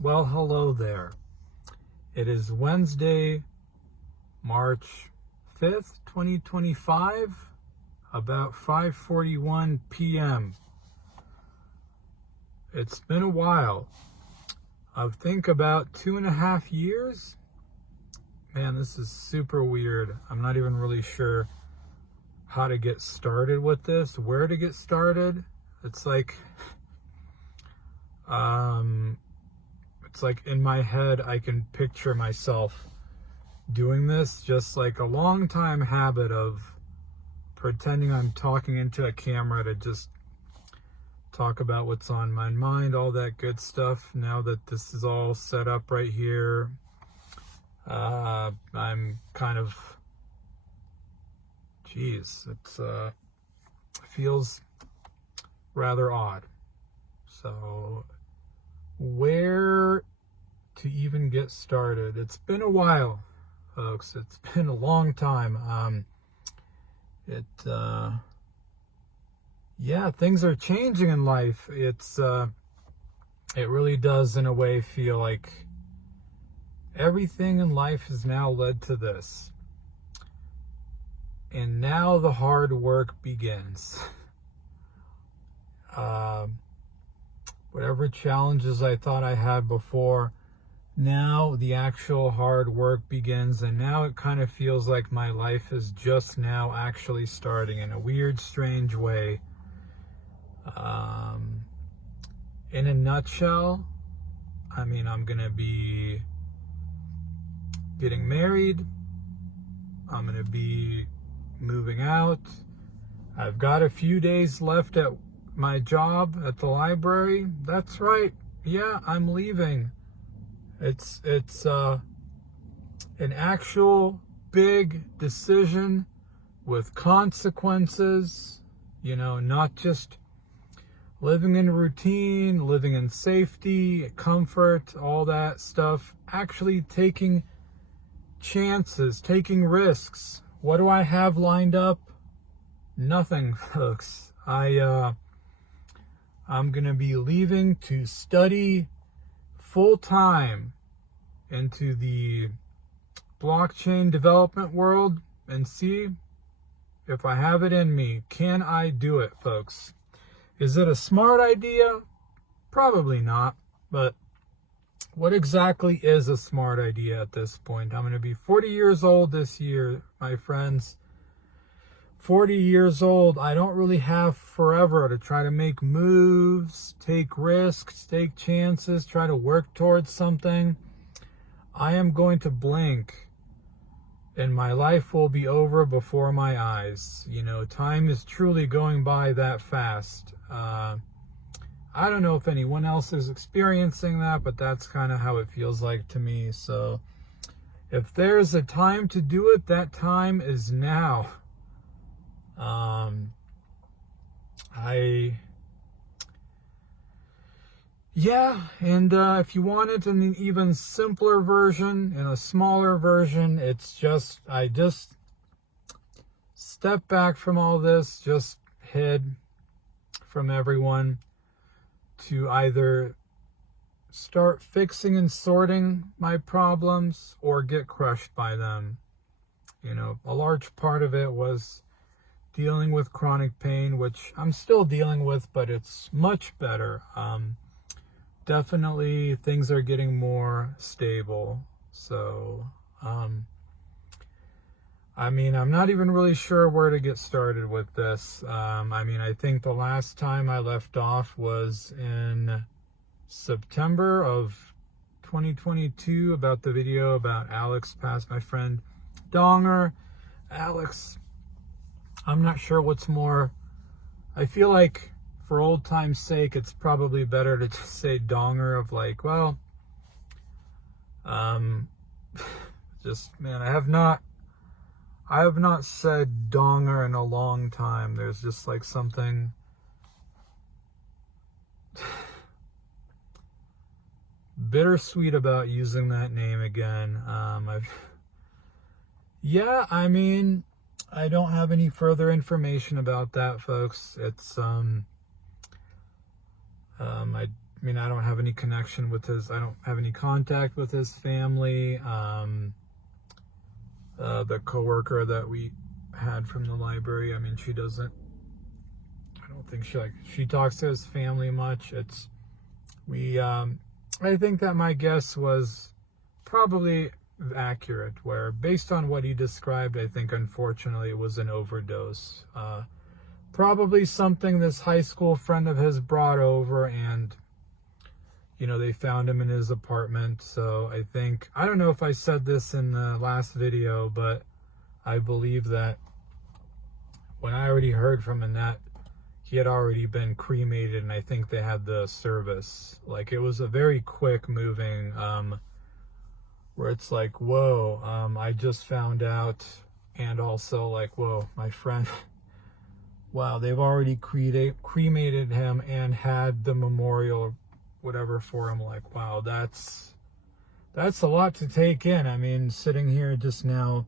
Well, hello there. It is Wednesday, March 5th, 2025, about 5:41 p.m. It's been a while. I think about 2.5 years. Man, this is super weird. I'm not even really sure how to get started with this, where to get started. It's like in my head, I can picture myself doing this, just like a long time habit of pretending I'm talking into a camera to just talk about what's on my mind, all that good stuff. Now that this is all set up right here, I'm kind of, it feels rather odd. So where to even get started? It's been a while, folks. It's been a long time. Things are changing in life. It really does, in a way, feel like everything in life has now led to this. And now the hard work begins. Whatever challenges I thought I had before, now the actual hard work begins, and now it kind of feels like my life is just now actually starting in a weird, strange way. In a nutshell, I'm going to be getting married. I'm going to be moving out. I've got a few days left at my job at the library. That's right. Yeah, I'm leaving. It's an actual big decision with consequences, not just living in routine, living in safety, comfort, all that stuff. Actually taking chances, taking risks. What do I have lined up? Nothing, folks. I'm going to be leaving to study full-time into the blockchain development world and see if I have it in me. Can I do it, folks? Is it a smart idea? Probably not. But what exactly is a smart idea at this point? I'm going to be 40 years old this year, my friends. 40 years old. I don't really have forever to try to make moves, take risks, take chances, try to work towards something. I am going to blink and my life will be over before my eyes. Time is truly going by that fast. I don't know if anyone else is experiencing that, but that's kind of how it feels like to me. So if there's a time to do it, that time is now. If you want it in an even simpler version, in a smaller version, I just step back from all this, just hid from everyone to either start fixing and sorting my problems or get crushed by them. A large part of it was dealing with chronic pain, which I'm still dealing with, but it's much better. Definitely things are getting more stable. So, I'm not even really sure where to get started with this. I think the last time I left off was in September of 2022 about the video about Alex passed, my friend Donger. Alex, I'm not sure what's more. I feel like for old time's sake, it's probably better to just say Donger of I have not said Donger in a long time. There's just something bittersweet about using that name again. I don't have any further information about that, folks. It's mean, I don't have any connection with I don't have any contact with his family. The coworker that we had from the library, I mean, I don't think she talks to his family much. I think that my guess was probably accurate, where based on what he described, I think unfortunately it was an overdose. Probably something this high school friend of his brought over, and they found him in his apartment. So I don't know if I said this in the last video, but I believe that when I already heard from Annette, he had already been cremated, and I think they had the service. Like, it was a very quick moving, where it's like, whoa, I just found out, and also like, whoa, my friend, wow, they've already cremated him and had the memorial, whatever, for him. Like, wow, that's a lot to take in. I mean, sitting here just now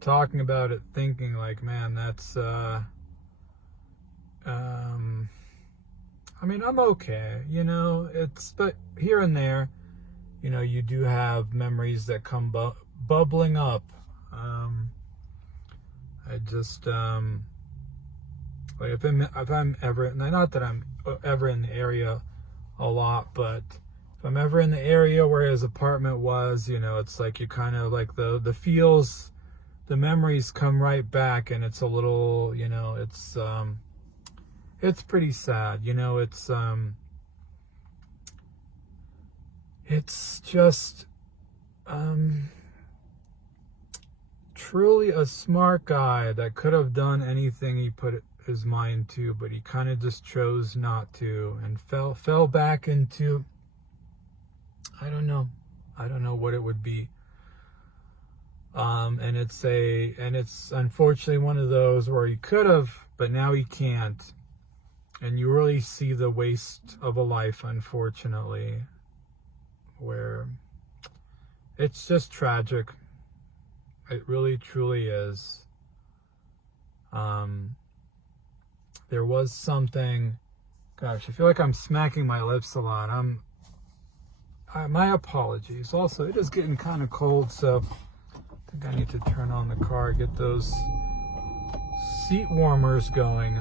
talking about it, thinking like, man, that's I mean, I'm okay, but here and there, you do have memories that come bubbling up. I just, like, if I'm ever, not that I'm ever in the area a lot, but if I'm ever in the area where his apartment was, it's like you kind of like the feels, the memories come right back, and it's a little, it's pretty sad, it's just truly a smart guy that could have done anything he put his mind to, but he kind of just chose not to, and fell back into, I don't know what it would be. And it's unfortunately one of those where he could have, but now he can't. And you really see the waste of a life, unfortunately, where it's just tragic. It really, truly is. There was something, gosh, I feel like I'm smacking my lips a lot. My apologies. Also, it is getting kind of cold, so I think I need to turn on the car, get those seat warmers going.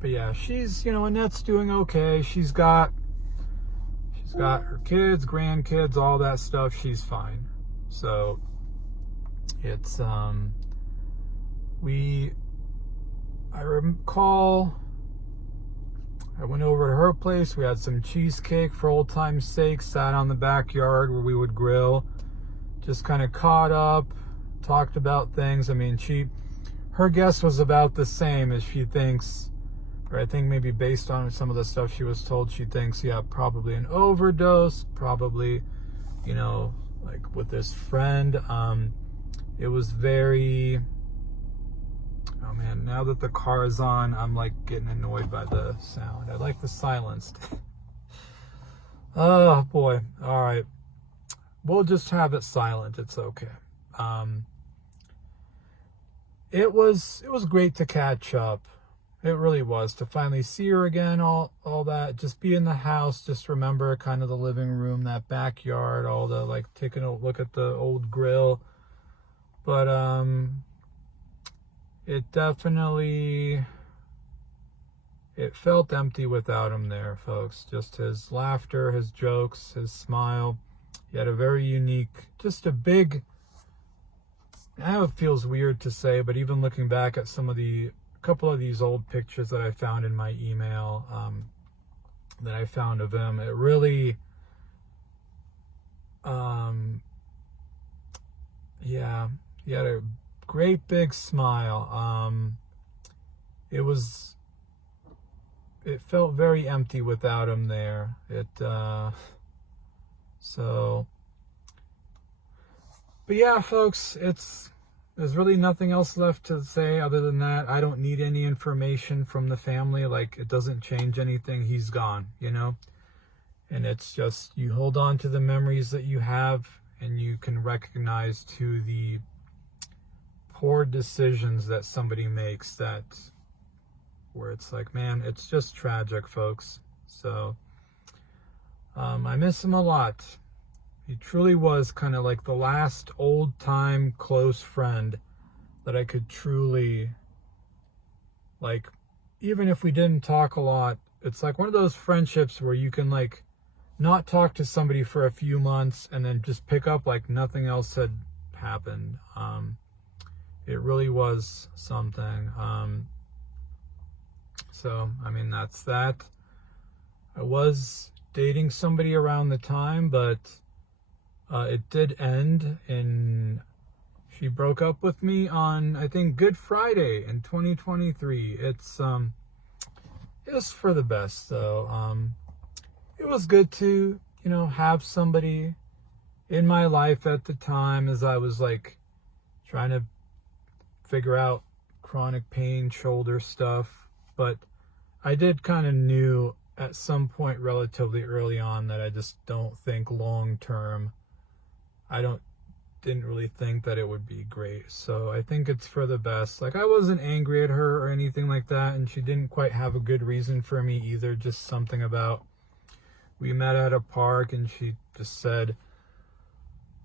But yeah, she's, Annette's doing okay. She's got her kids, grandkids, all that stuff. She's fine. So it's, I recall I went over to her place. We had some cheesecake for old time's sake, sat on the backyard where we would grill, just kind of caught up, talked about things. I mean, her guess was about the same as she thinks, or I think maybe based on some of the stuff she was told, she thinks, yeah, probably an overdose, probably, like with this friend. It was very, oh man, now that the car is on, I'm like getting annoyed by the sound. I like the silenced. Oh boy. All right. We'll just have it silent. It's okay. It was great to catch up. It really was, to finally see her again, all that, just be in the house, just remember kind of the living room, that backyard, all the, like, taking a look at the old grill. But it definitely, it felt empty without him there, folks. Just his laughter, his jokes, his smile. He had a very unique, just a big, I know it feels weird to say, but even looking back at couple of these old pictures that I found in my email, that I found of him, it really, yeah, he had a great big smile. It felt very empty without him there. But yeah, folks, there's really nothing else left to say other than that. I don't need any information from the family. Like, it doesn't change anything. He's gone, and it's just, you hold on to the memories that you have, and you can recognize to the poor decisions that somebody makes that where it's like, man, it's just tragic, folks. So I miss him a lot. He truly was kind of like the last old-time close friend that I could truly, like, even if we didn't talk a lot, it's like one of those friendships where you can, like, not talk to somebody for a few months and then just pick up like nothing else had happened. It really was something. So, I mean, that's that. I was dating somebody around the time, but it did end in, she broke up with me on, I think, Good Friday in 2023. It was for the best, though. It was good to, have somebody in my life at the time as I was like trying to figure out chronic pain, shoulder stuff. But I did kind of knew at some point relatively early on that I just don't think long term, didn't really think that it would be great. So I think it's for the best. Like, I wasn't angry at her or anything like that, and she didn't quite have a good reason for me either. Just something about, we met at a park and she just said,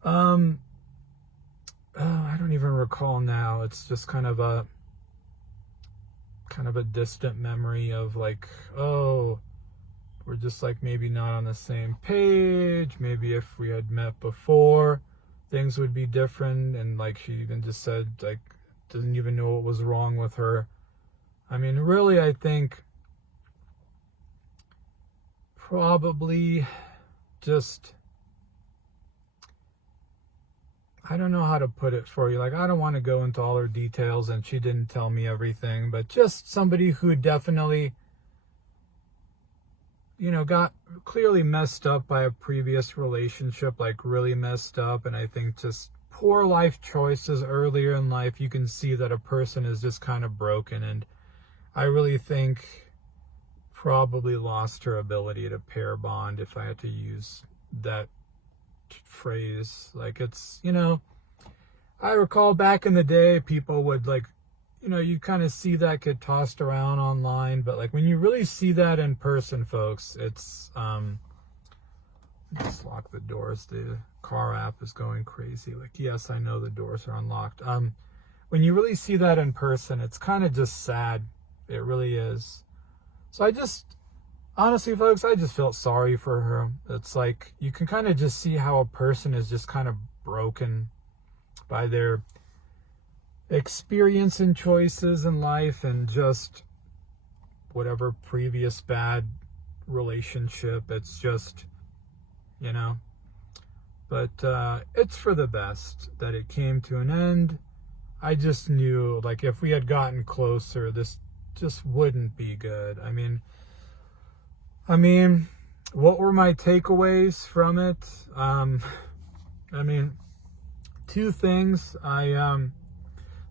I don't even recall now. It's just kind of a distant memory of like, oh, we're just like maybe not on the same page. Maybe if we had met before, things would be different. And like, she even just said, like, didn't even know what was wrong with her. I mean, really, I think probably just, I don't know how to put it for you. Like, I don't want to go into all her details, and she didn't tell me everything, but just somebody who definitely, got clearly messed up by a previous relationship, like really messed up. And I think just poor life choices earlier in life, you can see that a person is just kind of broken. And I really think probably lost her ability to pair bond, if I had to use that phrase. Like, it's, I recall back in the day, people would like, you kind of see that get tossed around online, but like when you really see that in person, folks, it's just lock the doors. The car app is going crazy. Like, yes, I know the doors are unlocked. When you really see that in person, it's kind of just sad. It really is. So I just, honestly, folks, I just felt sorry for her. It's like, you can kind of just see how a person is just kind of broken by their experience and choices in life and just whatever previous bad relationship. It's just, but it's for the best that it came to an end. I just knew, like, if we had gotten closer, this just wouldn't be good. I mean, what were my takeaways from it? Two things.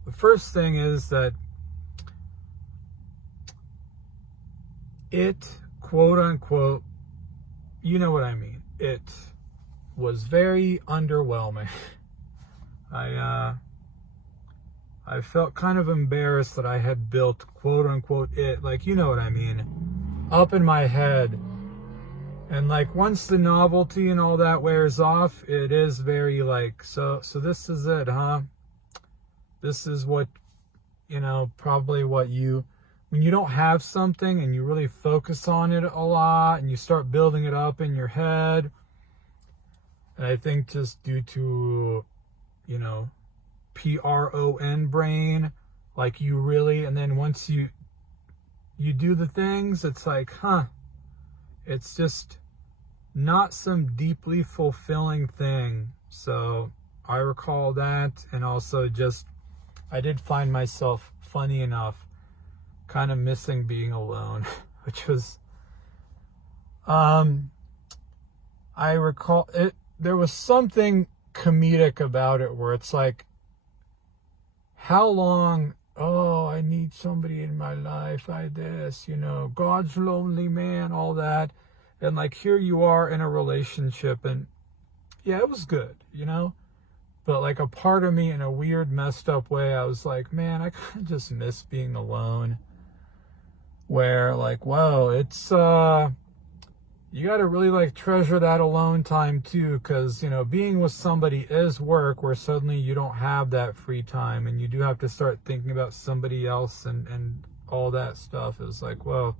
The first thing is that it, quote unquote, you know what I mean, it was very underwhelming. I felt kind of embarrassed that I had built, quote unquote, it, like, you know what I mean, up in my head. And like, once the novelty and all that wears off, it is very like, so this is it, huh? This is what, probably what when you don't have something and you really focus on it a lot and you start building it up in your head. And I think just due to, PRON brain, like you really, and then once you do the things, it's like, it's just not some deeply fulfilling thing. So I recall that. And also just, I did find myself, funny enough, kind of missing being alone, which was, I recall it, there was something comedic about it where it's like, how long, oh, I need somebody in my life, God's lonely man, all that. And like, here you are in a relationship, and yeah, it was good, But like, a part of me in a weird, messed up way, I was like, man, I kind of just miss being alone. where like, whoa, it's you got to really like treasure that alone time too, because, you know, being with somebody is work, where suddenly you don't have that free time and you do have to start thinking about somebody else, and all that stuff is like, whoa.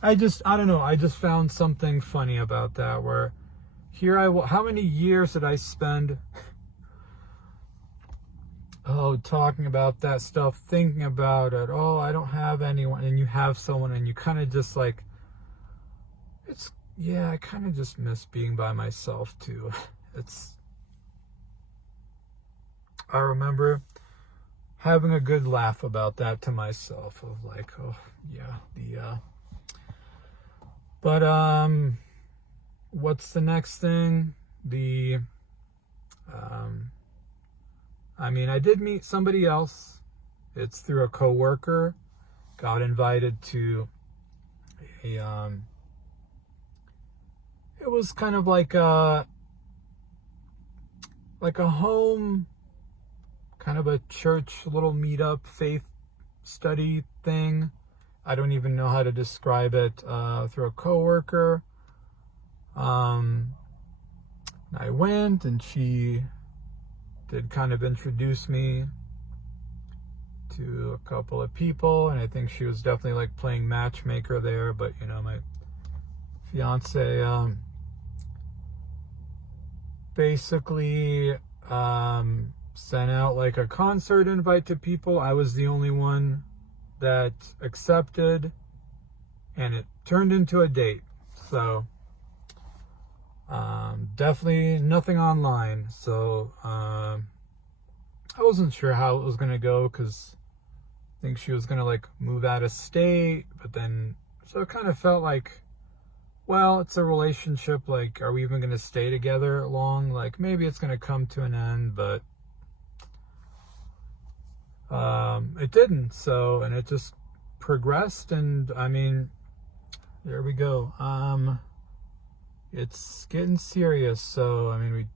I don't know, I just found something funny about that, where here how many years did I spend talking about that stuff, thinking about it, I don't have anyone, and you have someone, and you kind of just like, I kind of just miss being by myself too. I remember having a good laugh about that to myself, of like, but what's the next thing? I did meet somebody else. It's through a coworker. Got invited to it was kind of like a home, kind of a church little meetup, faith study thing. I don't even know how to describe it, through a coworker. I went, and she did kind of introduce me to a couple of people, and I think she was definitely like playing matchmaker there, but you know, my fiance basically sent out like a concert invite to people. I was the only one that accepted, and it turned into a date. So definitely nothing online. So I wasn't sure how it was gonna go, because I think she was gonna like move out of state, but then, so it kind of felt like, well, it's a relationship, like, are we even gonna stay together long? Like, maybe it's gonna come to an end, but it didn't. So, and it just progressed, and I mean, there we go. It's getting serious. So, I mean, we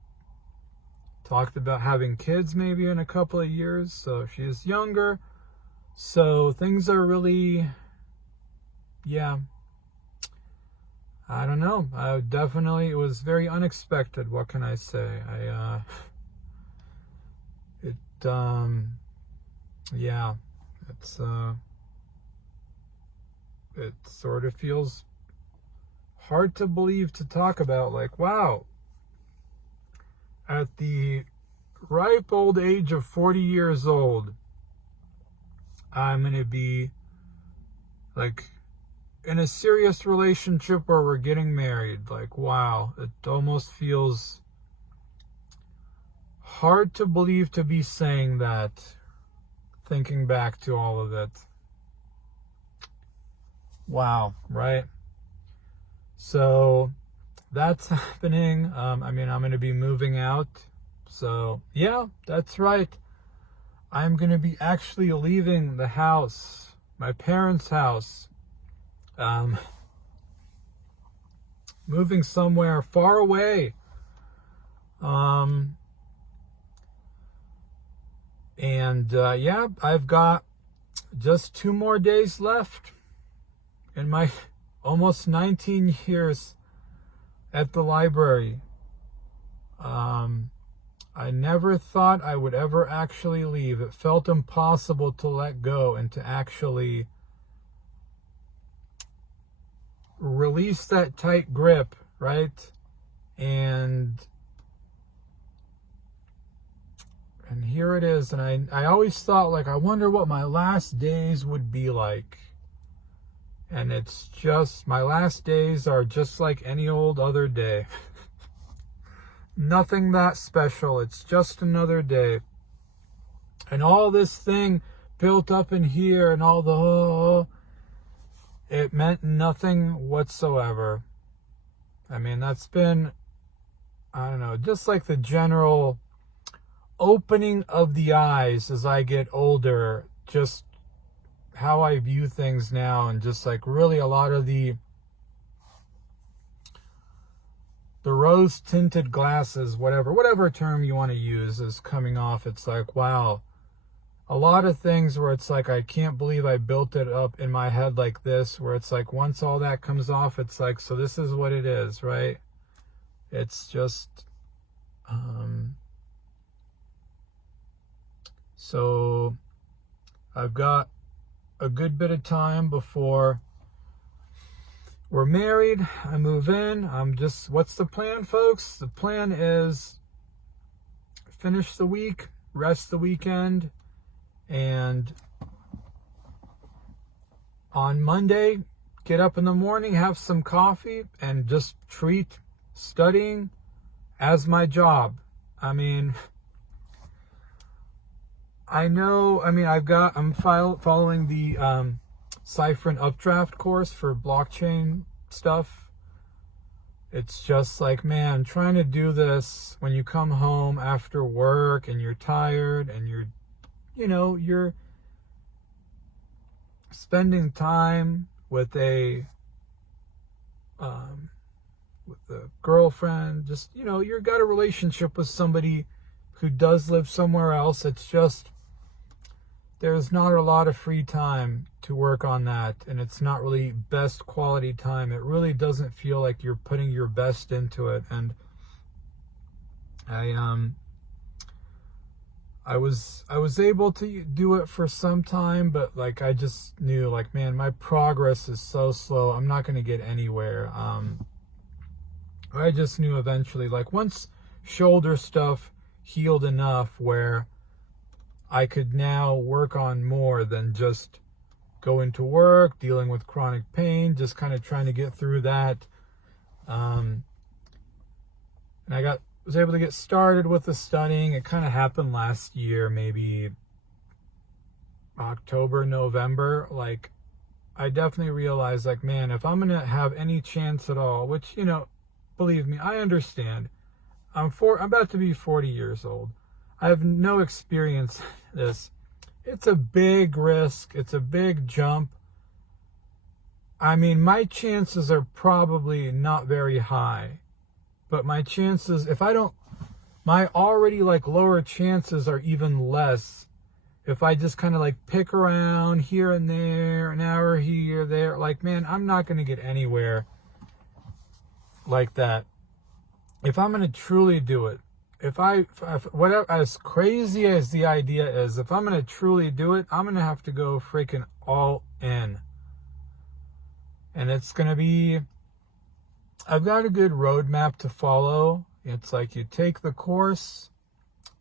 talked about having kids maybe in a couple of years. So she's younger. So things are really, I don't know. It was very unexpected. What can I say? It sort of feels hard to believe, to talk about, like, wow, at the ripe old age of 40 years old, I'm going to be like in a serious relationship where we're getting married. Like, wow, it almost feels hard to believe to be saying that, thinking back to all of it. Wow, right? So that's happening. I'm going to be moving out. So yeah, that's right. I'm going to be actually leaving the house, my parents' house, moving somewhere far away. I've got just 2 more days left in my almost 19 years at the library. I never thought I would ever actually leave. It felt impossible to let go and to actually release that tight grip, right? And here it is. And I always thought, like, I wonder what my last days would be like. And it's just, my last days are just like any old other day. Nothing that special. It's just another day. And all this thing built up in here, and all the, it meant nothing whatsoever. I mean, that's been, I don't know, just like the general opening of the eyes as I get older, just how I view things now, and just like really a lot of the rose tinted glasses, whatever term you want to use, is coming off. It's like, wow, a lot of things where it's like, I can't believe I built it up in my head like this, where it's like, once all that comes off, it's like, so this is what it is, right? It's just, so I've got a good bit of time before we're married. I move in. What's the plan, folks? The plan is finish the week, rest the weekend, and on Monday, get up in the morning, have some coffee, and just treat studying as my job. I mean, I'm following the Cipher and Updraft course for blockchain stuff. It's just like, man, trying to do this when you come home after work and you're tired and you're spending time with a girlfriend, just, you've got a relationship with somebody who does live somewhere else. It's just, there's not a lot of free time to work on that, and it's not really best quality time. It really doesn't feel like you're putting your best into it. And I was able to do it for some time, but like, I just knew, like, man, my progress is so slow. I'm not going to get anywhere. I just knew eventually, like, once shoulder stuff healed enough where I could now work on more than just going to work, dealing with chronic pain, just kind of trying to get through that. And I was able to get started with the studying. It kind of happened last year, maybe October, November. Like, I definitely realized, like, man, if I'm going to have any chance at all, which, believe me, I understand. I'm about to be 40 years old. I have no experience in this. It's a big risk. It's a big jump. I mean, my chances are probably not very high. But my chances, my already like lower chances are even less if I just kind of like pick around here and there, an hour here, there. Like, man, I'm not going to get anywhere like that. If I'm going to truly do it, whatever, as crazy as the idea is, if I'm going to truly do it, I'm going to have to go freaking all in. And it's going to be, I've got a good roadmap to follow. It's like, you take the course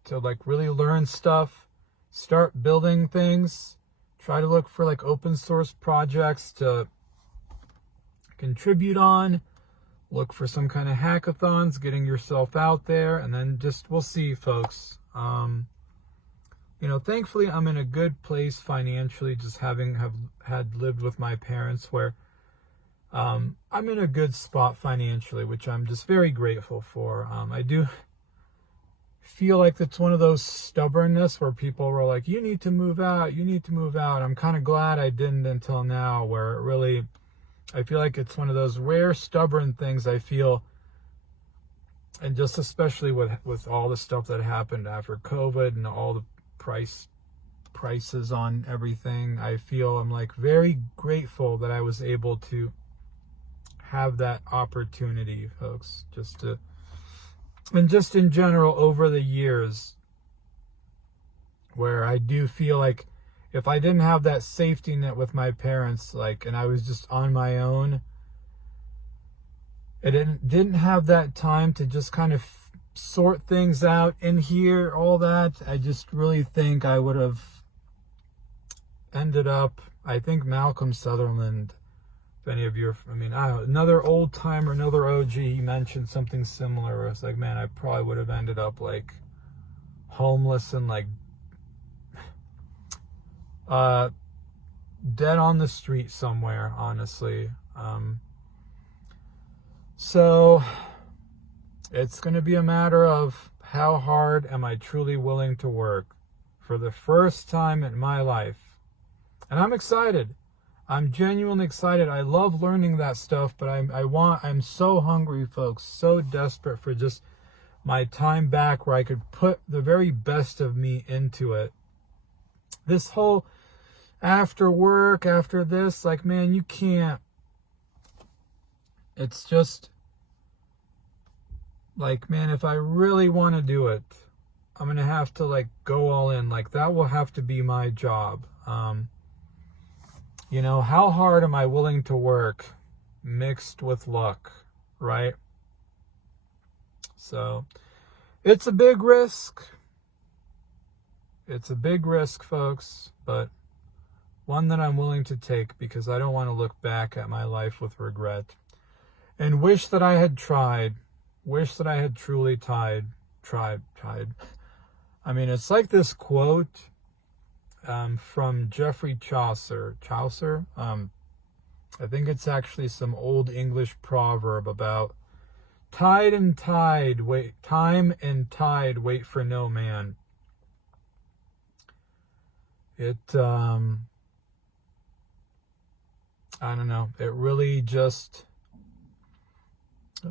to like really learn stuff, start building things, try to look for like open source projects to contribute on, look for some kind of hackathons, getting yourself out there, and then we'll see, folks. Thankfully I'm in a good place financially, just had lived with my parents, where I'm in a good spot financially, which I'm just very grateful for. I do feel like it's one of those stubbornness where people were like, you need to move out. I'm kind of glad I didn't until now, where I feel like it's one of those rare stubborn things I feel, and just especially with all the stuff that happened after COVID and all the prices on everything, I feel I'm like very grateful that I was able to have that opportunity, folks, and just in general over the years, where I do feel like if I didn't have that safety net with my parents, like, and I was just on my own, I didn't have that time to just kind of sort things out in here, all that, I just really think I would have ended up, I think Malcolm Sutherland, if any of you another old timer, another OG, he mentioned something similar, where it's like, man, I probably would have ended up like homeless and like dead on the street somewhere, honestly. So it's going to be a matter of how hard am I truly willing to work for the first time in my life. And I'm excited. I'm genuinely excited. I love learning that stuff, but I'm so hungry, folks, so desperate for just my time back where I could put the very best of me into it. this whole after work, after this, like, man, you can't. It's just like, man, if I really want to do it, I'm going to have to like go all in. Like, that will have to be my job. You know, how hard am I willing to work mixed with luck, right? So it's a big risk. It's a big risk, folks, but one that I'm willing to take because I don't want to look back at my life with regret and wish that I had tried, wish that I had truly tried. I mean, it's like this quote from Geoffrey Chaucer. I think it's actually some old English proverb about time and tide wait for no man. It I don't know. It really just, I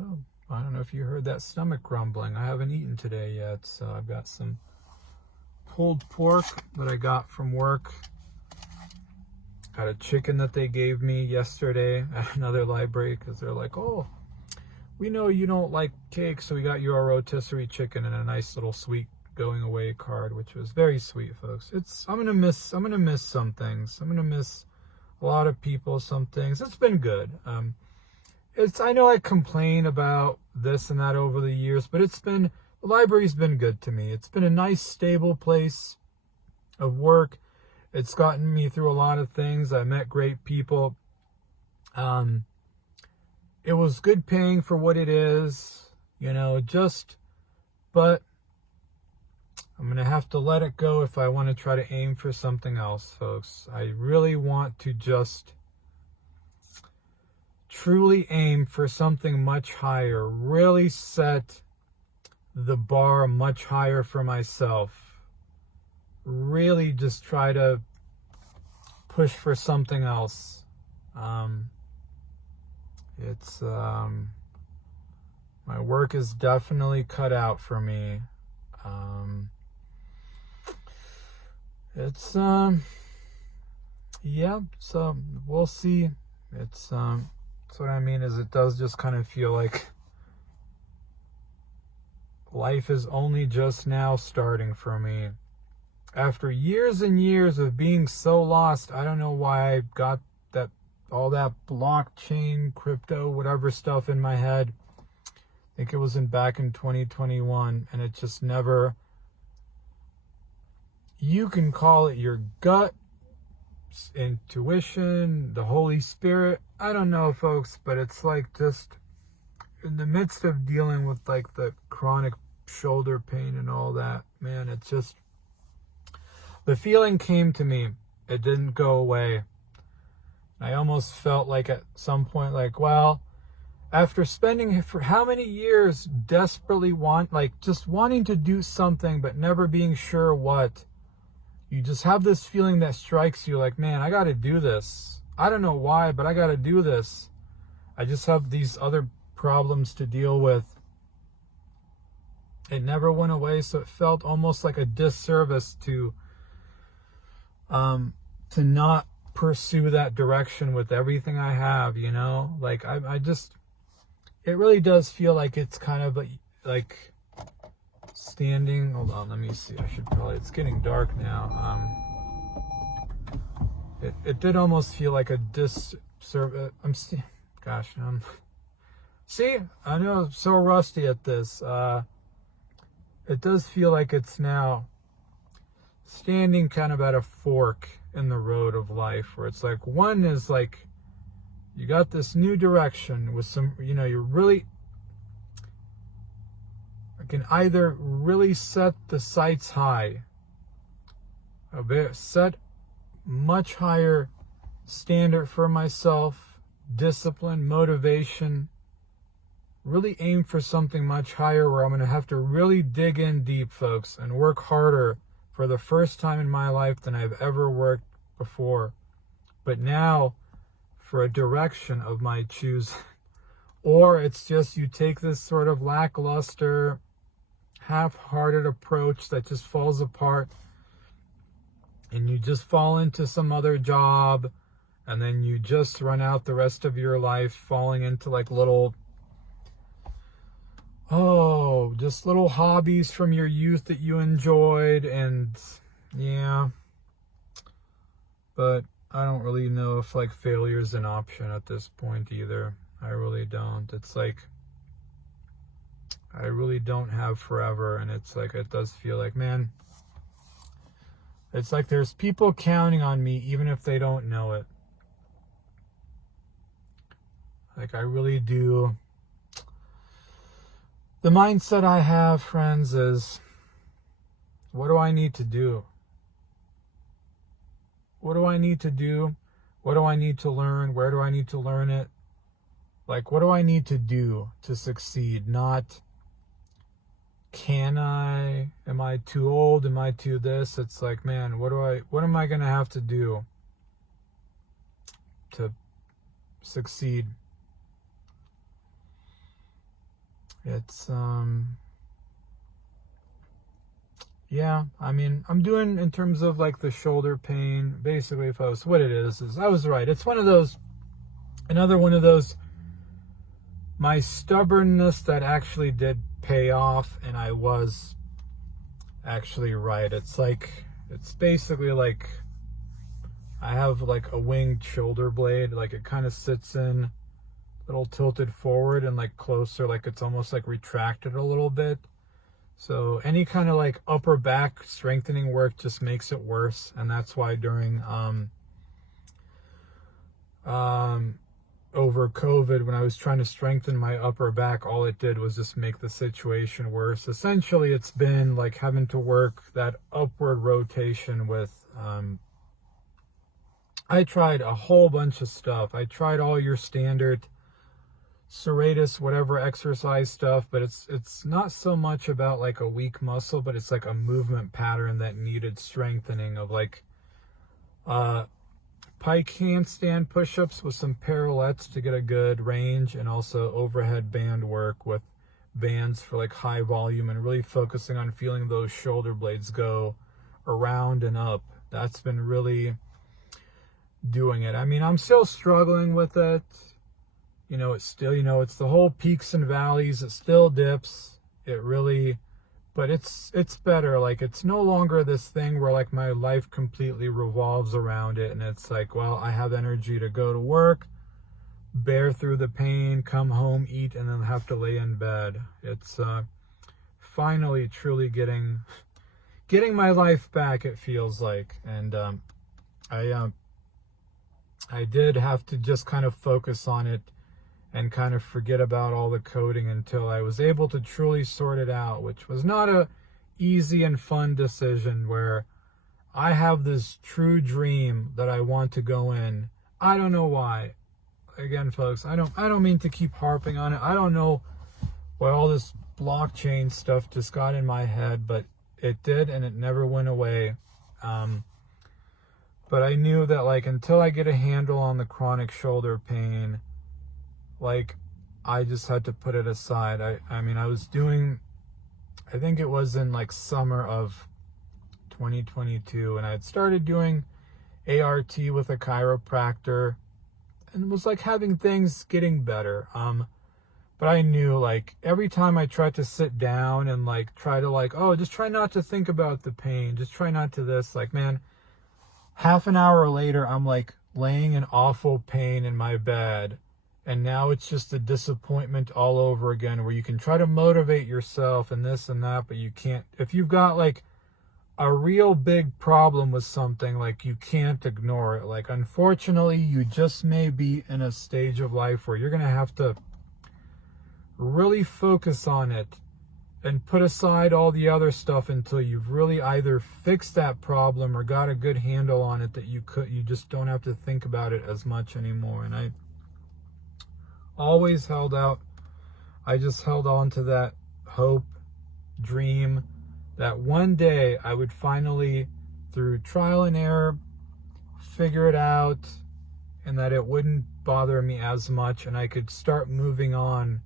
don't know if you heard that stomach grumbling. I haven't eaten today yet, so I've got some pulled pork that I got from work. Got a chicken that they gave me yesterday at another library because they're like, oh, we know you don't like cake, so we got you a rotisserie chicken and a nice little sweet going away card, which was very sweet, folks. I'm gonna miss some things. I'm gonna miss a lot of people, some things. It's been good. I know I complain about this and that over the years, but the library's been good to me. It's been a nice, stable place of work. It's gotten me through a lot of things. I met great people. It was good paying for what it is, you know, but I'm going to have to let it go if I want to try to aim for something else, folks. I really want to just truly aim for something much higher, really set the bar much higher for myself. Really just try to push for something else. My work is definitely cut out for me. So we'll see. That's what I mean is it does just kind of feel like life is only just now starting for me. After years and years of being so lost, I don't know why I got all that blockchain, crypto, whatever stuff in my head. I think it was back in 2021, and it just never, you can call it your gut, intuition, the Holy Spirit. I don't know, folks, but it's like just in the midst of dealing with like the chronic shoulder pain and all that, man, it's just, the feeling came to me. It didn't go away. I almost felt like at some point, like, well, after spending for how many years desperately just wanting to do something, but never being sure what, you just have this feeling that strikes you like, man, I got to do this. I don't know why, but I got to do this. I just have these other problems to deal with. It never went away, so it felt almost like a disservice to not pursue that direction with everything I have, you know? Like, it really does feel like it's kind of like standing, hold on, let me see, it's getting dark now. It did almost feel like a disservice. See, I know I'm so rusty at this. It does feel like it's now standing kind of at a fork in the road of life, where it's like, one is like, you got this new direction with some, you know, you're really, I can either really set the sights high, set much higher standard for myself, discipline, motivation, really aim for something much higher where I'm going to have to really dig in deep, folks, and work harder for the first time in my life than I've ever worked before. But now, for a direction of my choosing. Or it's just you take this sort of lackluster, half-hearted approach that just falls apart. and you just fall into some other job, and then you just run out the rest of your life falling into like little, just little hobbies from your youth that you enjoyed. And yeah, but I don't really know if like failure is an option at this point either. I really don't. It's like I really don't have forever, and it's like it does feel like, man, it's like there's people counting on me even if they don't know it. Like I really do. The mindset I have, friends, is what do I need to do? What do I need to do? What do I need to learn? Where do I need to learn it? Like, what do I need to do to succeed? Not, can I? Am I too old? Am I too this? It's like, man, what am I going to have to do to succeed? It's, yeah, I mean, I'm doing in terms of like the shoulder pain, basically, what it is I was right. It's another one of those, my stubbornness that actually did pay off, and I was actually right. It's basically like, I have like a winged shoulder blade, like it kind of sits in a little tilted forward and like closer, like it's almost like retracted a little bit. So any kind of like upper back strengthening work just makes it worse. And that's why during over COVID, when I was trying to strengthen my upper back, all it did was just make the situation worse. Essentially, it's been like having to work that upward rotation with, I tried a whole bunch of stuff. I tried all your standard serratus, whatever exercise stuff, but it's not so much about like a weak muscle, but it's like a movement pattern that needed strengthening of like, pike handstand push-ups with some parallettes to get a good range, and also overhead band work with bands for like high volume, and really focusing on feeling those shoulder blades go around and up. That's been really doing it. I mean, I'm still struggling with it. You know, it's still, it's the whole peaks and valleys. It still dips. It really, but it's better. Like, it's no longer this thing where like my life completely revolves around it. And it's like, well, I have energy to go to work, bear through the pain, come home, eat, and then have to lay in bed. It's finally truly getting my life back, it feels like. And I did have to just kind of focus on it and kind of forget about all the coding until I was able to truly sort it out, which was not a easy and fun decision, where I have this true dream that I want to go in. I don't know why. Again, folks, I don't mean to keep harping on it. I don't know why all this blockchain stuff just got in my head, but it did, and it never went away. But I knew that like until I get a handle on the chronic shoulder pain, like I just had to put it aside. I mean, I was doing, I think it was in like summer of 2022, and I had started doing ART with a chiropractor, and it was like having things getting better. But I knew like every time I tried to sit down and like try to like, just try not to think about the pain, just try not to this, like, man, half an hour later, I'm like laying in awful pain in my bed. And now it's just a disappointment all over again, where you can try to motivate yourself and this and that, but you can't. If you've got like a real big problem with something, like you can't ignore it. Like, unfortunately, you just may be in a stage of life where you're going to have to really focus on it and put aside all the other stuff until you've really either fixed that problem or got a good handle on it, that you just don't have to think about it as much anymore. And I always I just held on to that hope, dream, that one day I would finally, through trial and error, figure it out, and that it wouldn't bother me as much, and I could start moving on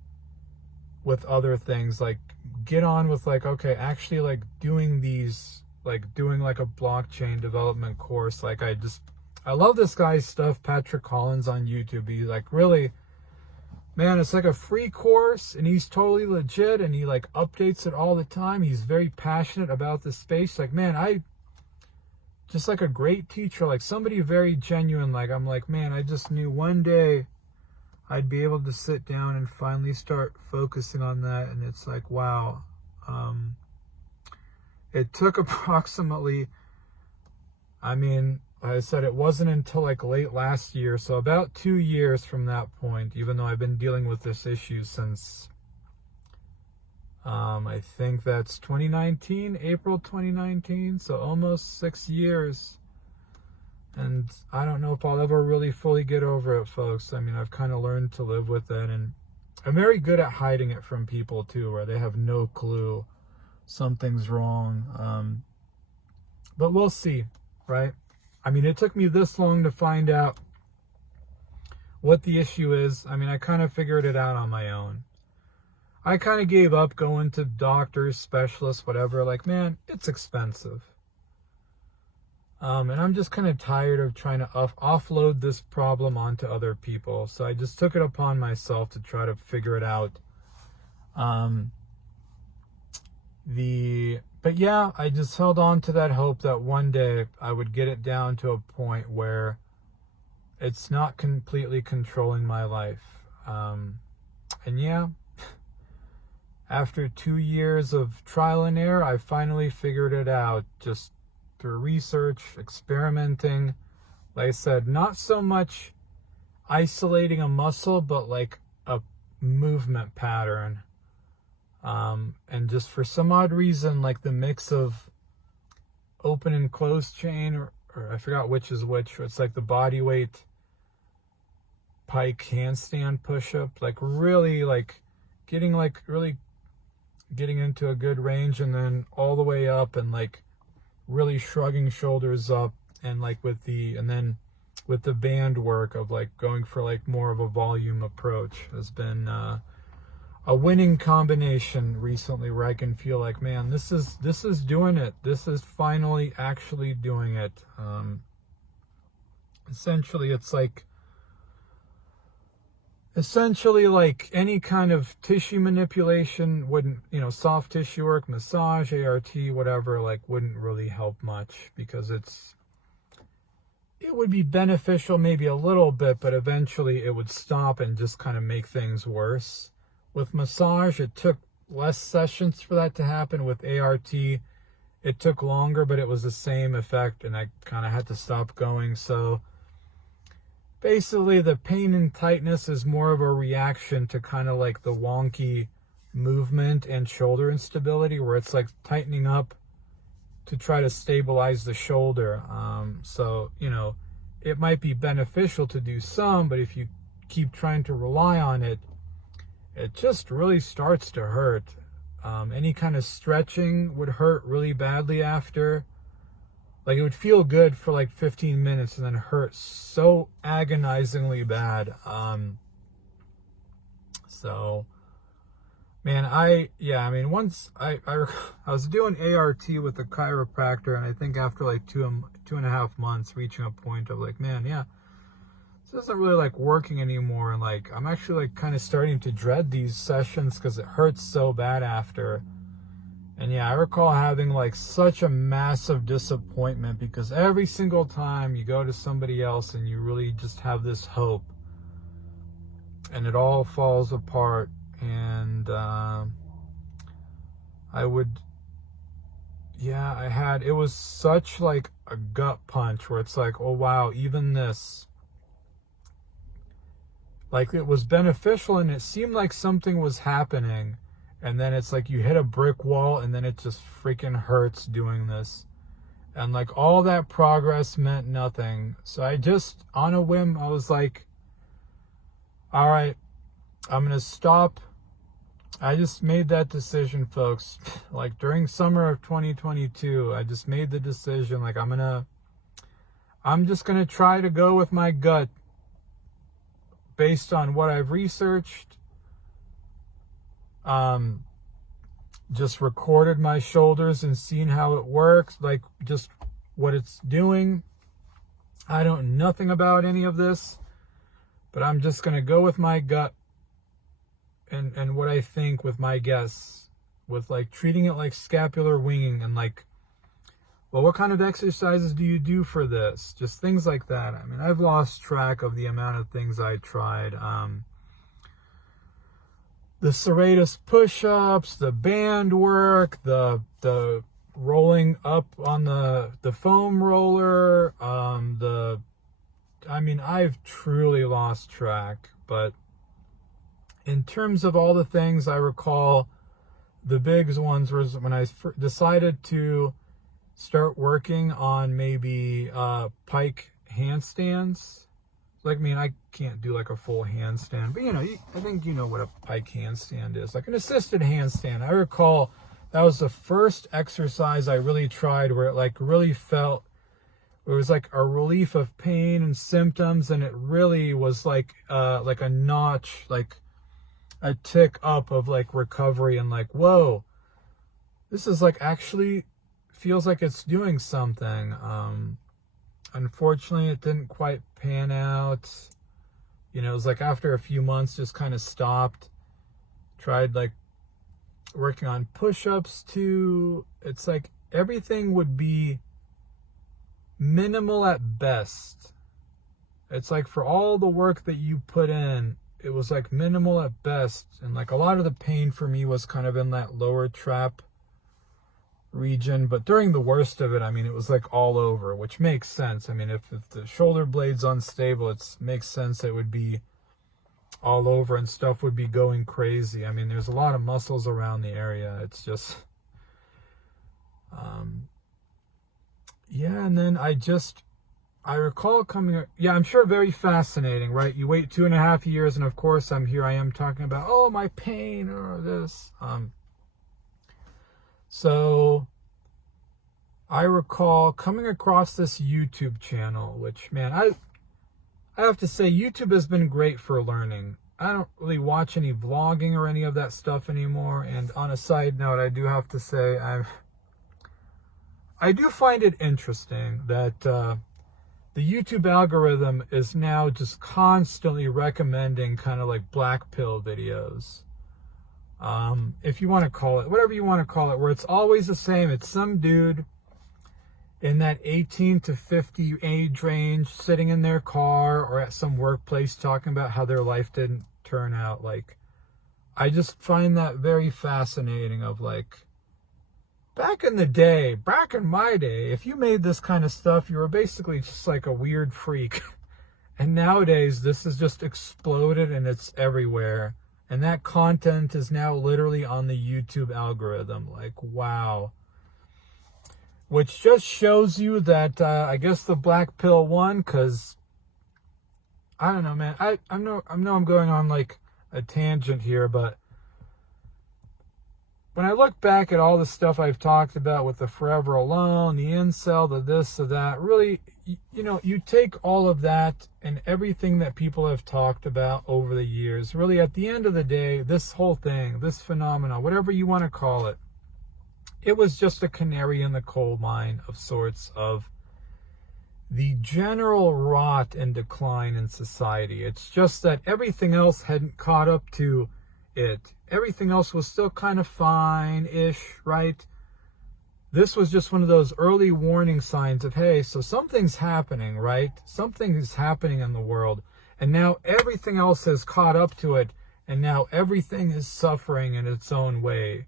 with other things, like get on with like, okay, actually like doing these like doing like a blockchain development course. Like I love this guy's stuff, Patrick Collins on YouTube. He's like really, man, it's like a free course and he's totally legit and he like updates it all the time. He's very passionate about the space. Like, man, just like a great teacher, like somebody very genuine. Like, I'm like, man, I just knew one day I'd be able to sit down and finally start focusing on that. And it's like, wow. It took approximately, I mean, like I said, it wasn't until like late last year. So about 2 years from that point, even though I've been dealing with this issue since, I think that's 2019, April 2019. So almost 6 years. And I don't know if I'll ever really fully get over it, folks. I mean, I've kind of learned to live with it. And I'm very good at hiding it from people too, where they have no clue something's wrong. But we'll see, right? I mean, it took me this long to find out what the issue is. I mean, I kind of figured it out on my own. I kind of gave up going to doctors, specialists, whatever. Like, man, it's expensive. And I'm just kind of tired of trying to offload this problem onto other people. So I just took it upon myself to try to figure it out. But yeah, I just held on to that hope that one day I would get it down to a point where it's not completely controlling my life. And yeah, after 2 years of trial and error, I finally figured it out just through research, experimenting. Like I said, not so much isolating a muscle, but like a movement pattern. And just for some odd reason, like the mix of open and closed chain, or I forgot which is which, it's like the body weight pike handstand push-up, like really getting into a good range, and then all the way up and like really shrugging shoulders up, and like with the band work of like going for like more of a volume approach has been a winning combination recently, where I can feel like, man, this is doing it. This is finally actually doing it. Essentially like any kind of tissue manipulation wouldn't, soft tissue work, massage, ART, whatever, like wouldn't really help much, because it would be beneficial maybe a little bit, but eventually it would stop and just kind of make things worse. With massage, it took less sessions for that to happen. With ART, it took longer, but it was the same effect, and I kind of had to stop going. So basically, the pain and tightness is more of a reaction to kind of like the wonky movement and shoulder instability, where it's like tightening up to try to stabilize the shoulder. So, it might be beneficial to do some, but if you keep trying to rely on it, it just really starts to hurt. Any kind of stretching would hurt really badly after. Like, it would feel good for like 15 minutes and then hurt so agonizingly bad. So, man, once I was doing ART with a chiropractor, and I think after like 2.5 months, reaching a point of like, man, yeah, this isn't really like working anymore, and like I'm actually like kind of starting to dread these sessions because it hurts so bad after. And yeah, I recall having like such a massive disappointment, because every single time you go to somebody else and you really just have this hope, and it all falls apart. And it was such like a gut punch, where it's like, oh wow, even this, like, it was beneficial and it seemed like something was happening, and then it's like you hit a brick wall, and then it just freaking hurts doing this, and like all that progress meant nothing. So I just, on a whim, I was like, all right, I'm gonna stop. I just made that decision, folks. Like during summer of 2022, I just made the decision, like I'm just gonna try to go with my gut based on what I've researched. just recorded my shoulders and seen how it works, like just what it's doing. I don't know nothing about any of this, but I'm just going to go with my gut and what I think with my guess, with like treating it like scapular winging and like, well, what kind of exercises do you do for this? Just things like that. I mean, I've lost track of the amount of things I tried. The serratus push-ups, the band work, the rolling up on the foam roller, I mean, I've truly lost track. But in terms of all the things I recall, the biggest ones was when I decided to start working on maybe pike handstands. Like, I mean, I can't do like a full handstand, but I think you know what a pike handstand is, like an assisted handstand. I recall that was the first exercise I really tried where it like really felt, it was like a relief of pain and symptoms, and it really was like a notch, like a tick up of like recovery, and like, whoa, this is like actually feels like it's doing something. Unfortunately, it didn't quite pan out. It was like after a few months, just kind of stopped. Tried like working on push-ups too. It's like everything would be minimal at best. It's like for all the work that you put in, it was like minimal at best. And like a lot of the pain for me was kind of in that lower trap region, but during the worst of it, I mean, it was like all over, which makes sense. I mean, if the shoulder blade's unstable, it makes sense it would be all over and stuff would be going crazy. I mean, there's a lot of muscles around the area. It's just yeah. And then I recall coming, yeah, I'm sure very fascinating, right? You wait 2.5 years, and of course I am talking about, oh, my pain or this. So I recall coming across this YouTube channel, which, man, I have to say, YouTube has been great for learning. I don't really watch any vlogging or any of that stuff anymore. And on a side note, I do have to say, I do find it interesting that the YouTube algorithm is now just constantly recommending kind of like black pill videos. If you want to call it, whatever you want to call it, where it's always the same. It's some dude in that 18 to 50 age range sitting in their car or at some workplace talking about how their life didn't turn out. Like, I just find that very fascinating of like, back in the day, back in my day, if you made this kind of stuff, you were basically just like a weird freak. And nowadays, this has just exploded and it's everywhere. And that content is now literally on the YouTube algorithm. Like, wow. Which just shows you that, I guess the black pill won, because, I don't know, man. I know I'm going on like a tangent here, but when I look back at all the stuff I've talked about with the forever alone, the incel, the this, the that, really, you take all of that and everything that people have talked about over the years, really at the end of the day, this whole thing, this phenomenon, whatever you want to call it, it was just a canary in the coal mine of sorts of the general rot and decline in society. It's just that everything else hadn't caught up to it. Everything else was still kind of fine-ish, right? This was just one of those early warning signs of, hey, so something's happening, right? Something is happening in the world. And now everything else has caught up to it. And now everything is suffering in its own way.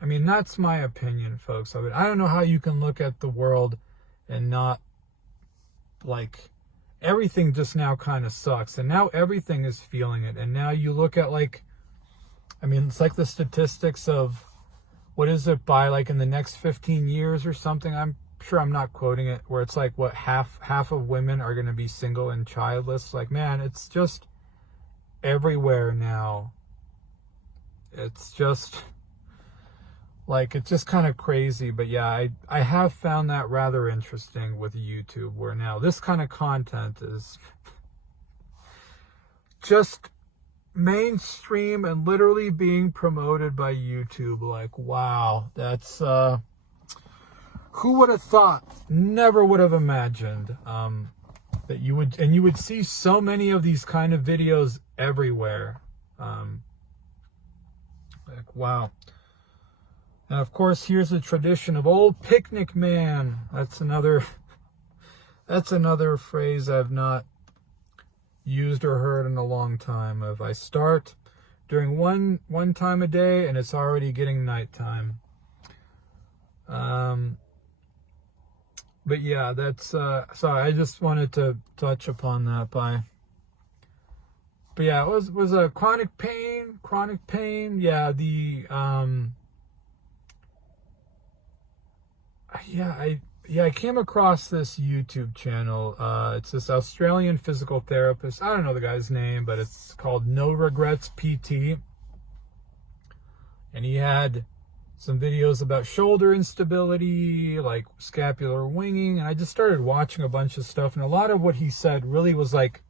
I mean, that's my opinion, folks. I don't know how you can look at the world and not, like, everything just now kind of sucks. And now everything is feeling it. And now you look at, like, I mean, it's like the statistics of, what is it, by like in the next 15 years or something, I'm sure I'm not quoting it, where it's like, what, half of women are going to be single and childless. Like, man, it's just everywhere now. It's just, like, it's just kind of crazy. But yeah, I have found that rather interesting with YouTube, where now this kind of content is just mainstream and literally being promoted by YouTube. Like, wow, that's who would have thought? Never would have imagined that you would see so many of these kind of videos everywhere. Like, wow. And of course, here's the tradition of old picnic man. That's another phrase I've not used or heard in a long time. If I start during one time a day and it's already getting nighttime. But yeah, that's sorry, I just wanted to touch upon that. But yeah, it was a chronic pain. Yeah, I came across this YouTube channel. It's this Australian physical therapist. I don't know the guy's name, but it's called No Regrets PT. And he had some videos about shoulder instability, like scapular winging. And I just started watching a bunch of stuff. And a lot of what he said really was like,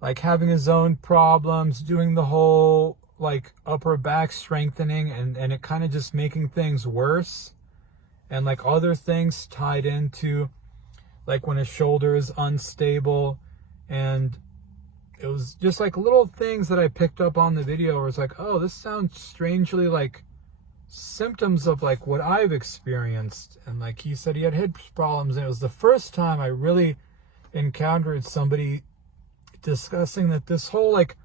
like having his own problems, doing the whole like upper back strengthening and it kind of just making things worse, and like other things tied into like when his shoulder is unstable. And it was just like little things that I picked up on the video where it's like, oh, this sounds strangely like symptoms of like what I've experienced. And like he said he had hip problems, and it was the first time I really encountered somebody discussing that this whole like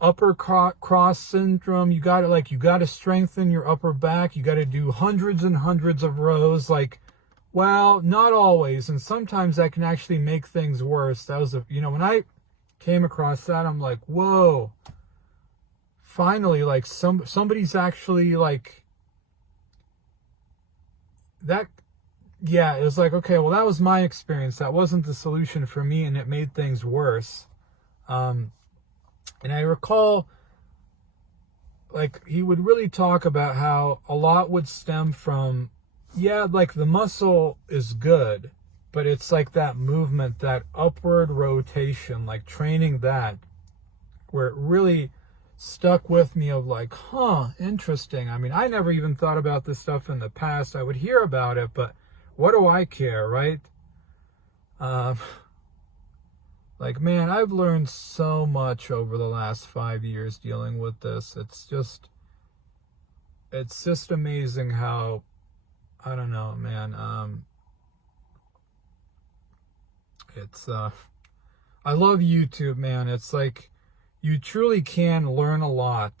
upper cross syndrome, you got to strengthen your upper back, you got to do hundreds and hundreds of rows. Like, well, not always, and sometimes that can actually make things worse. That was when I came across that, I'm like, whoa, finally, like somebody's actually like that. Yeah, it was like, okay, well, that was my experience. That wasn't the solution for me, and it made things worse. And I recall, like, he would really talk about how a lot would stem from, yeah, like the muscle is good, but it's like that movement, that upward rotation, like training that, where it really stuck with me of like, interesting. I mean, I never even thought about this stuff in the past. I would hear about it, but what do I care, right? Like, man, I've learned so much over the last 5 years dealing with this. It's just amazing how, I don't know, man. I love YouTube, man. It's like, you truly can learn a lot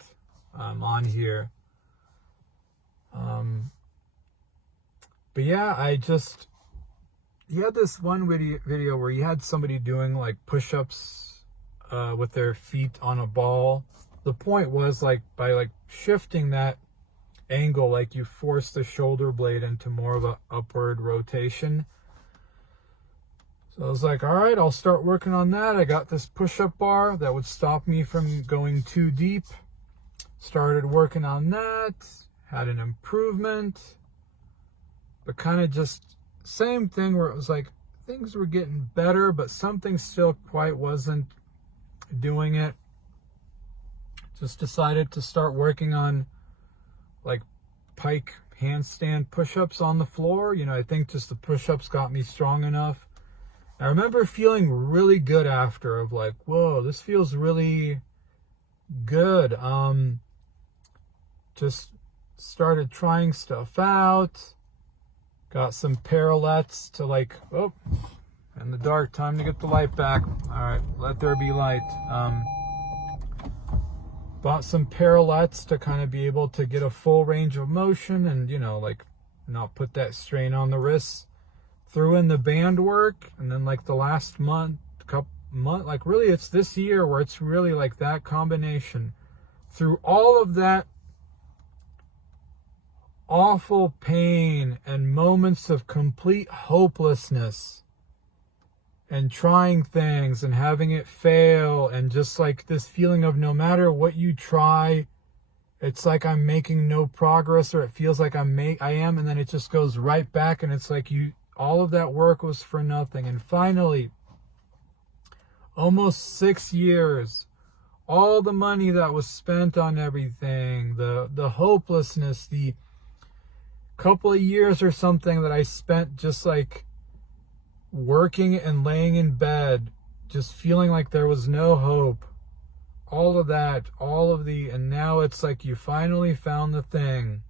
on here. But yeah, he had this one video where he had somebody doing like push-ups with their feet on a ball. The point was like by like shifting that angle, like you force the shoulder blade into more of a upward rotation. So I was like, all right, I'll start working on that. I got this push-up bar that would stop me from going too deep. Started working on that, had an improvement, but kind of just same thing where it was like things were getting better, but something still quite wasn't doing it. Just decided to start working on like pike handstand push-ups on the floor. I think just the push-ups got me strong enough. I remember feeling really good after, of like, whoa, this feels really good. Just started trying stuff out. Got some parallettes to like, oh, in the dark, time to get the light back. All right, let there be light. Bought some parallettes to kind of be able to get a full range of motion and, like not put that strain on the wrists. Threw in the band work, and then like the last month, like really it's this year where it's really like that combination. Through all of that awful pain and moments of complete hopelessness and trying things and having it fail, and just like this feeling of no matter what you try, it's like I'm making no progress, or it feels like I am, and then it just goes right back, and it's like all of that work was for nothing. And finally, almost 6 years. All the money that was spent on everything, the hopelessness, the couple of years or something that I spent just like working and laying in bed, just feeling like there was no hope. All of that, and now it's like you finally found the thing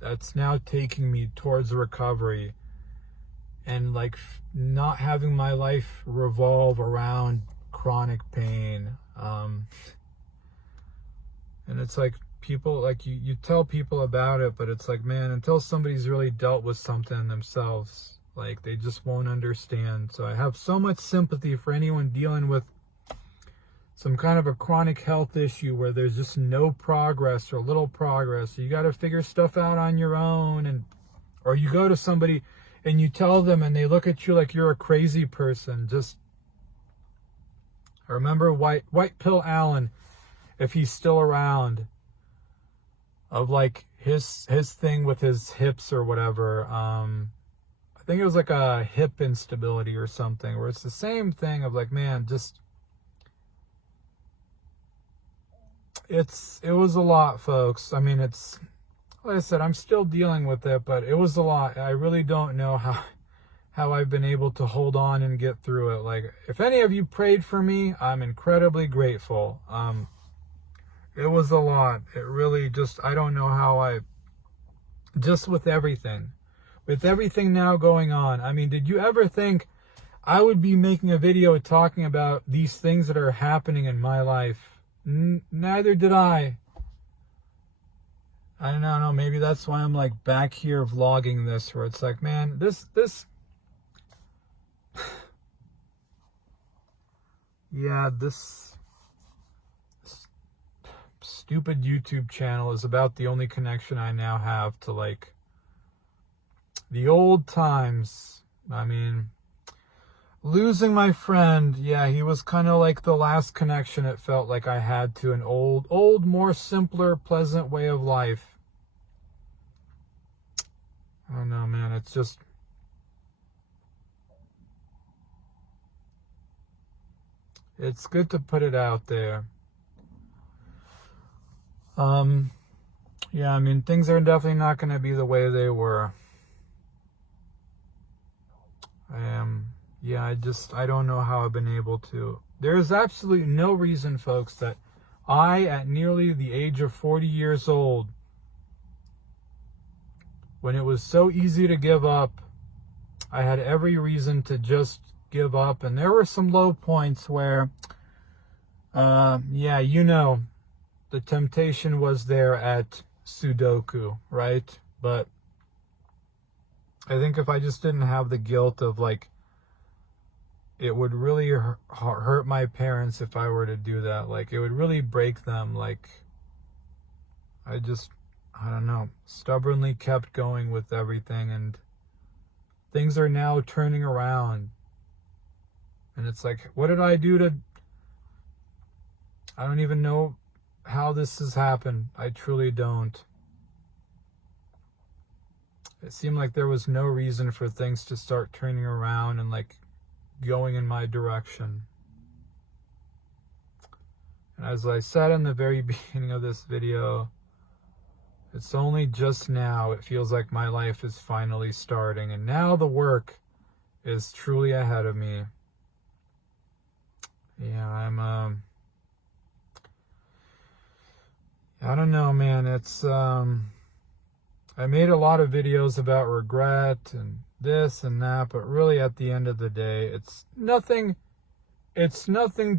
that's now taking me towards recovery and like not having my life revolve around chronic pain. And it's like people, like you tell people about it, but it's like, man, until somebody's really dealt with something themselves, like they just won't understand. So I have so much sympathy for anyone dealing with some kind of a chronic health issue where there's just no progress or little progress. You got to figure stuff out on your own, or you go to somebody and you tell them and they look at you like you're a crazy person. I remember White Pill Allen, if he's still around, of like his thing with his hips or whatever. I think it was like a hip instability or something, where it's the same thing of like, man, just it was a lot, folks. I mean, it's, like I said, I'm still dealing with it, but it was a lot. I really don't know how I've been able to hold on and get through it. Like, if any of you prayed for me, I'm incredibly grateful. It was a lot. It really just, I don't know how just with everything now going on. I mean, did you ever think I would be making a video talking about these things that are happening in my life? Neither did I. I don't know, maybe that's why I'm like back here vlogging this, where it's like, man, this yeah, this stupid YouTube channel is about the only connection I now have to like the old times. I mean, losing my friend, yeah, he was kind of like the last connection it felt like I had to an old, more simpler, pleasant way of life. I don't know, man, it's just, it's good to put it out there. Yeah, I mean, things are definitely not going to be the way they were. Yeah, I don't know how I've been able to. There's absolutely no reason, folks, that I, at nearly the age of 40 years old, when it was so easy to give up, I had every reason to just give up. And there were some low points where, yeah, you know, the temptation was there at Sudoku, right? But I think if I just didn't have the guilt of like, it would really hurt my parents if I were to do that. Like, it would really break them. Like, I don't know, stubbornly kept going with everything, and things are now turning around. And it's like, what did I do to, I don't even know how this has happened. I truly don't. It seemed like there was no reason for things to start turning around and like going in my direction. And as I said in the very beginning of this video, it's only just now it feels like my life is finally starting, and now the work is truly ahead of me. Yeah, I don't know, man. It's I made a lot of videos about regret and this and that, but really at the end of the day, it's nothing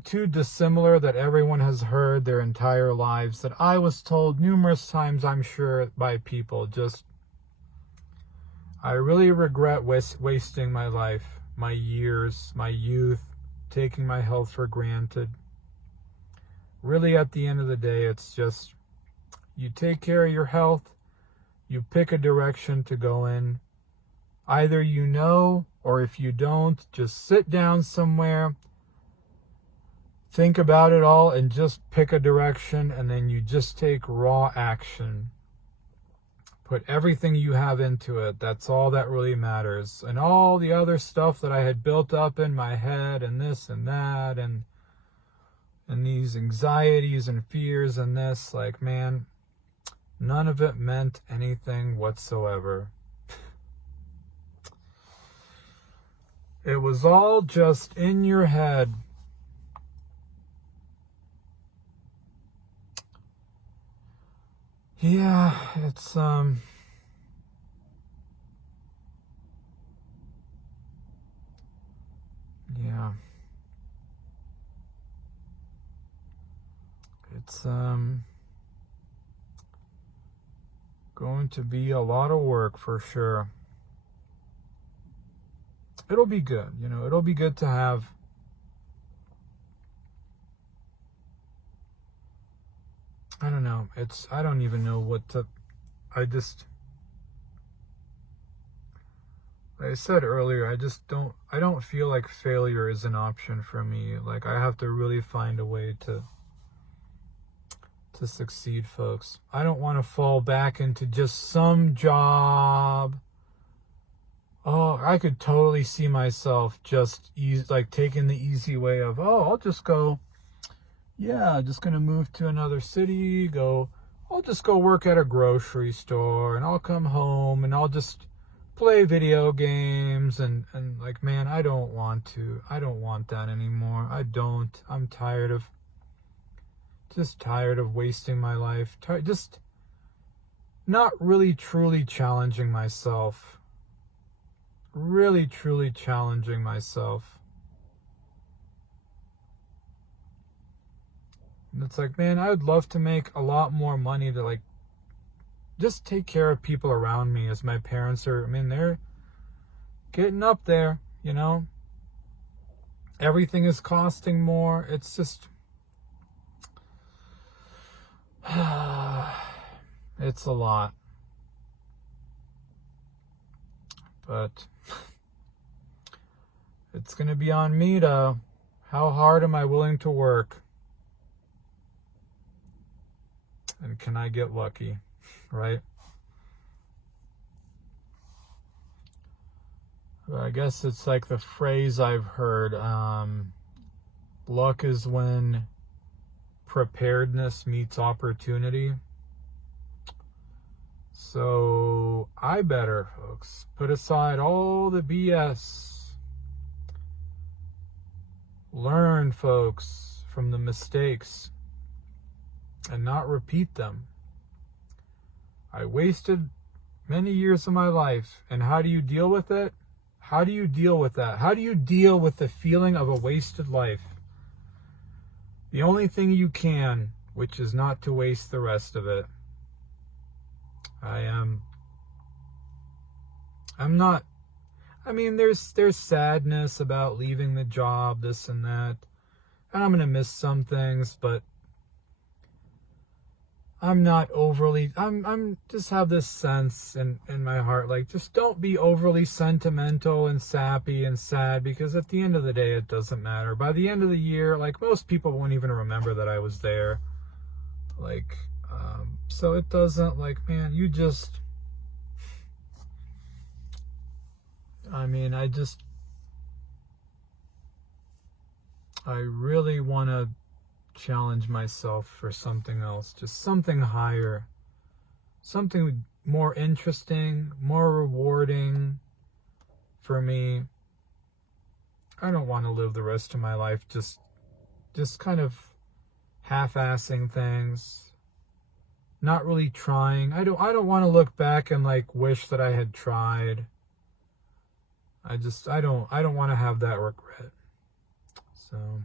too dissimilar that everyone has heard their entire lives, that I was told numerous times, I'm sure, by people. Just, I really regret wasting my life, my years, my youth, taking my health for granted. Really, at the end of the day, it's just, you take care of your health, you pick a direction to go in. Either you know, or if you don't, just sit down somewhere, think about it all, and just pick a direction, and then you just take raw action. put everything you have into it. That's all that really matters. And all the other stuff that I had built up in my head, and this and that, and these anxieties and fears and this, like, man, none of it meant anything whatsoever. It was all just in your head. Yeah, it's, yeah. It's, going to be a lot of work for sure. It'll be good, you know, it'll be good to have I don't know, I don't even know what to, like I said earlier, I don't feel like failure is an option for me. Like, I have to really find a way to succeed, folks. I don't want to fall back into just some job. Oh, I could totally see myself just taking the easy way of, I'll just go, just gonna move to another city, I'll just go work at a grocery store, and I'll come home and I'll just play video games, and like, man, I don't want that anymore. I'm tired of wasting my life, just not really truly challenging myself. Really truly challenging myself. And it's like, man, I would love to make a lot more money to, like, just take care of people around me, as my parents are, they're getting up there, you know. Everything is costing more. It's just it's a lot. But it's going to be on me to, how hard am I willing to work? And can I get lucky, right? I guess it's like the phrase I've heard, luck is when preparedness meets opportunity. So I better, folks, put aside all the BS. Learn, folks, from the mistakes and not repeat them. I wasted many years of my life, and how do you deal with it? How do you deal with that? How do you deal with the feeling of a wasted life? The only thing you can, which is not to waste the rest of it. There's sadness about leaving the job, this and that. And I'm going to miss some things, but I'm not overly, I'm just have this sense in my heart, like, just don't be overly sentimental and sappy and sad, because at the end of the day, it doesn't matter. By the end of the year, like, most people won't even remember that I was there. Like, so it doesn't, like, man, you just, I really want to challenge myself for something else, just something higher, something more interesting, more rewarding for me. I don't want to live the rest of my life just kind of half-assing things, not really trying. I don't want to look back and, like, wish that I had tried. I don't want to have that regret. So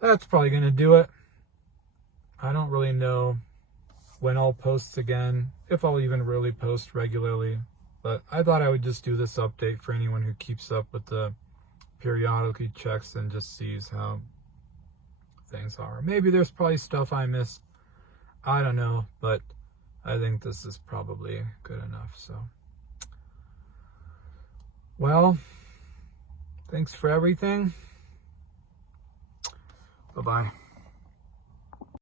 that's probably going to do it. I don't really know when I'll post again, if I'll even really post regularly. But I thought I would just do this update for anyone who keeps up with the periodically checks and just sees how things are. Maybe there's probably stuff I missed. I don't know, but I think this is probably good enough. So, well, thanks for everything. Bye-bye.